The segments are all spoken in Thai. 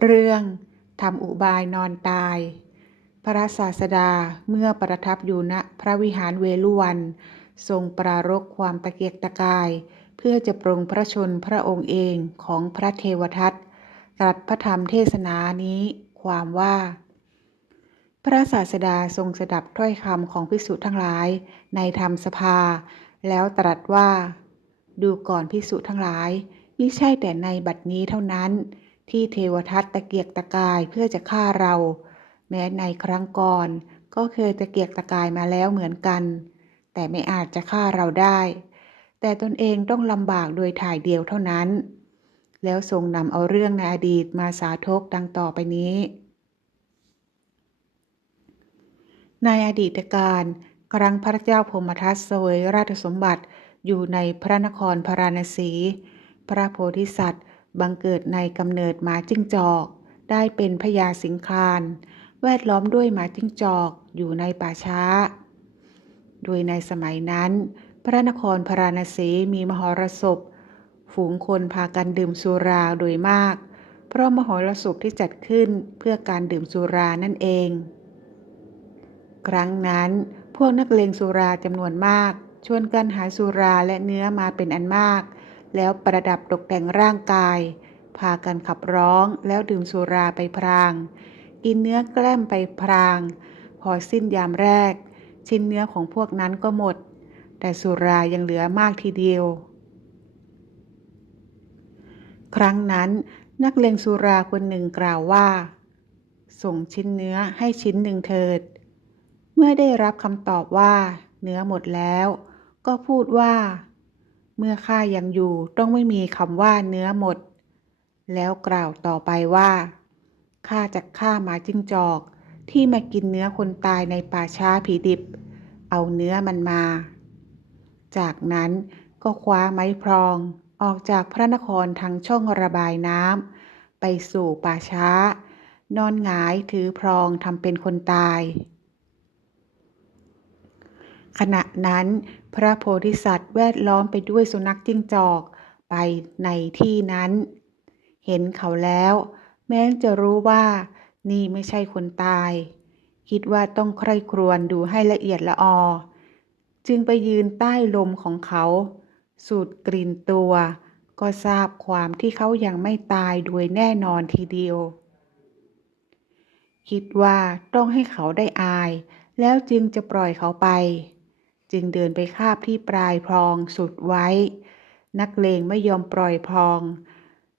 เรื่องทำอุบายนอนตายพระศาสดาเมื่อประทับอยู่ณพระวิหารเวฬุวันทรงปรารภความตะเกียกตะกายเพื่อจะปรงพระชนพระองค์เองของพระเทวทัตตรัสพระธรรมเทศนานี้ความว่าพระศาสดาทรงสดับถ้อยคำของภิกษุทั้งหลายในธรรมสภาแล้วตรัสว่าดูก่อนภิกษุทั้งหลายมิใช่แต่ในบัดนี้เท่านั้นที่เทวทัตตะเกียกตะกายเพื่อจะฆ่าเราแม้ในครั้งก่อนก็เคยตะเกียกตะกายมาแล้วเหมือนกันแต่ไม่อาจจะฆ่าเราได้แต่ตนเองต้องลำบากโดยถ่ายเดียวเท่านั้นแล้วทรงนำเอาเรื่องในอดีตมาสาธกดังต่อไปนี้ในอดีตการครั้งพระเจ้าพมทัตเสวยราชสมบัติอยู่ในพระนครพาราณสีพระโพธิสัตว์บังเกิดในกำเนิดหมาจิ้งจอกได้เป็นพญาสิงคารแวดล้อมด้วยหมาจิ้งจอกอยู่ในป่าช้าโดยในสมัยนั้นพระนครพาราณสีมีมหรสพฝูงคนพากันดื่มสุราโดยมากเพราะมหรสพที่จัดขึ้นเพื่อการดื่มสุรานั่นเองครั้งนั้นพวกนักเลงสุราจำนวนมากชวนกันหาสุราและเนื้อมาเป็นอันมากแล้วประดับตกแต่งร่างกายพากันขับร้องแล้วดื่มสุราไปพรางกินเนื้อแกล้มไปพรางพอสิ้นยามแรกชิ้นเนื้อของพวกนั้นก็หมดแต่สุรายังเหลือมากทีเดียวครั้งนั้นนักเลงสุราคนหนึ่งกล่าวว่าส่งชิ้นเนื้อให้ชิ้นหนึ่งเถิดเมื่อได้รับคำตอบว่าเนื้อหมดแล้วก็พูดว่าเมื่อข้ายังอยู่ต้องไม่มีคำว่าเนื้อหมดแล้วกล่าวต่อไปว่าข้าจะฆ่าหมาจิ้งจอกที่มากินเนื้อคนตายในป่าช้าผีดิบเอาเนื้อมันมาจากนั้นก็คว้าไม้พรองออกจากพระนครทางช่องระบายน้ำไปสู่ป่าช้านอนหงายถือพรองทำเป็นคนตายขณะนั้นพระโพธิสัตว์แวดล้อมไปด้วยสุนัขจิ้งจอกไปในที่นั้นเห็นเขาแล้วแม้จะรู้ว่านี่ไม่ใช่คนตายคิดว่าต้องใคร่ครวญดูให้ละเอียดละออจึงไปยืนใต้ลมของเขาสูดกลิ่นตัวก็ทราบความที่เขายังไม่ตายโดยแน่นอนทีเดียวคิดว่าต้องให้เขาได้อายแล้วจึงจะปล่อยเขาไปจึงเดินไปคาบที่ปลายพรองสุดไว้นักเลงไม่ยอมปล่อยพรอง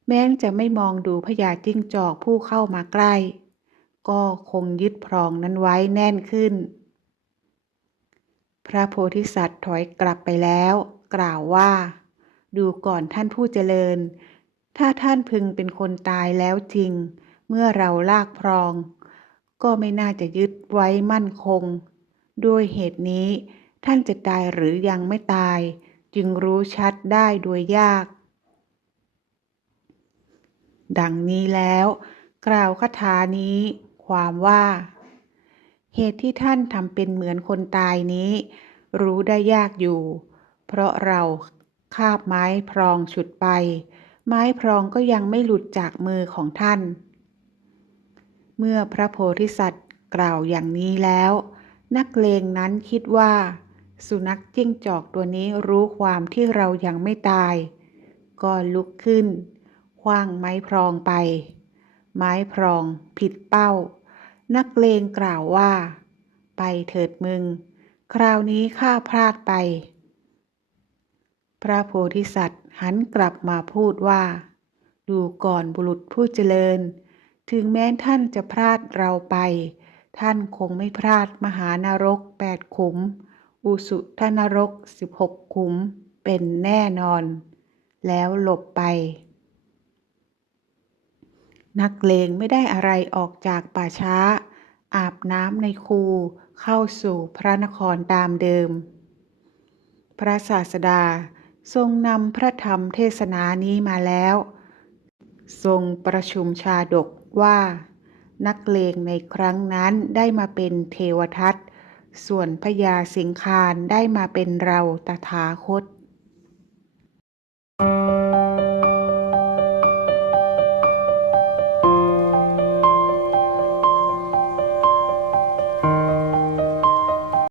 แม้จะไม่มองดูพญาจิ้งจอกผู้เข้ามาใกล้ก็คงยึดพรองนั้นไว้แน่นขึ้นพระโพธิสัตว์ถอยกลับไปแล้วกล่าวว่าดูก่อนท่านผู้เจริญถ้าท่านพึงเป็นคนตายแล้วจริงเมื่อเราลากพรองก็ไม่น่าจะยึดไว้มั่นคงด้วยเหตุนี้ท่านจะตายหรือยังไม่ตายจึงรู้ชัดได้โดยยากดังนี้แล้วกล่าวคาถานี้ความว่าเหตุที่ท่านทำเป็นเหมือนคนตายนี้รู้ได้ยากอยู่เพราะเราคาบไม้พรองฉุดไปไม้พรองก็ยังไม่หลุดจากมือของท่านเมื่อพระโพธิสัตว์กล่าวอย่างนี้แล้วนักเลงนั้นคิดว่าสุนัขจิ้งจอกตัวนี้รู้ความที่เรายังไม่ตายก็ลุกขึ้นขว้างไม้พรองไปไม้พรองผิดเป้านักเลงกล่าวว่าไปเถิดมึงคราวนี้ข้าพลาดไปพระโพธิสัตว์หันกลับมาพูดว่าดูก่อนบุรุษผู้เจริญถึงแม้ท่านจะพลาดเราไปท่านคงไม่พลาดมหานรก8 ขุมอุสุทนรก16 ขุมเป็นแน่นอนแล้วหลบไปนักเลงไม่ได้อะไรออกจากป่าช้าอาบน้ำในคูเข้าสู่พระนครตามเดิมพระศาสดาทรงนำพระธรรมเทศนานี้มาแล้วทรงประชุมชาดกว่านักเลงในครั้งนั้นได้มาเป็นเทวทัตส่วนพญาสิงคารได้มาเป็นเราตถาคต